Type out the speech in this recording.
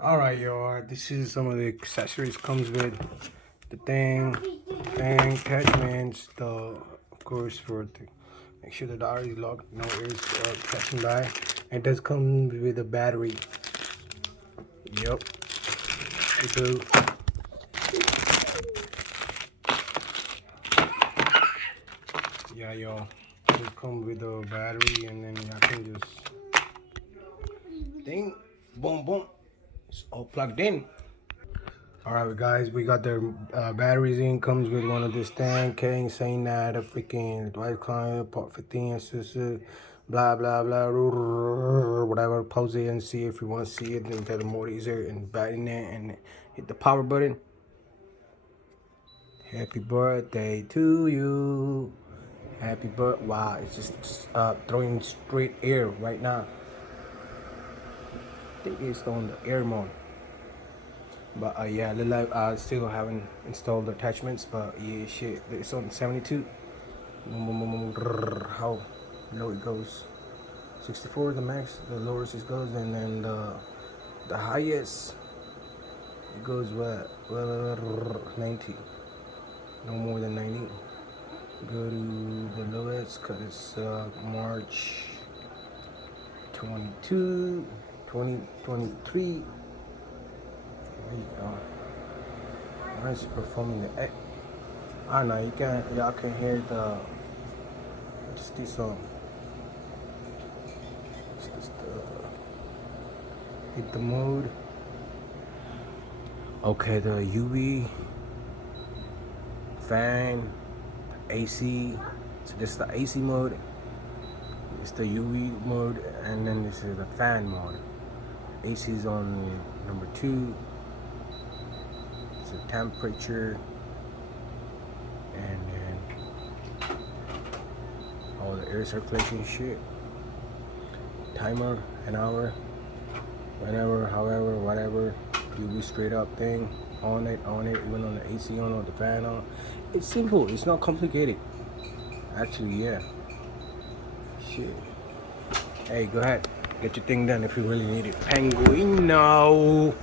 Alright, y'all. This is some of the accessories comes with the thing, attachments, of course, make sure the door is locked, no air is passing by. It does come with a battery. Yep. It do. Yeah, y'all. It comes with a battery, and then I can just ding, boom, boom. It's all plugged in. Alright guys, we got the batteries in, comes with one of this thing, King saying that a freaking Dwight client, part 15, sister, blah blah blah, whatever, pause it and see if you want to see it, then tell the more easier and back in there and hit the power button. Happy birthday to you. Happy birthday. Wow, it's just throwing straight air right now. I think it's on the air mode. But yeah, I still haven't installed the attachments, but yeah, shit, it's on 72. How low it goes. 64 the max, the lowest it goes, and then the highest it goes what? 90. No more than 90. Go to the lowest because it's March 22, 2023. There you go. Why is it performing the X? I don't know, y'all can hear the, just this song. It's just hit the mode. Okay, the UV, fan, AC. So this is the AC mode. It's the UV mode, and then this is the fan mode. AC is on number 2. It's the temperature, and then all the air circulation shit. Timer, an hour, whenever, however, whatever. UV straight up thing. On it, even on the AC on or the fan on. It's simple, it's not complicated. Actually, yeah. Shit. Hey, go ahead. Get your thing done if you really need it. Penguin, no.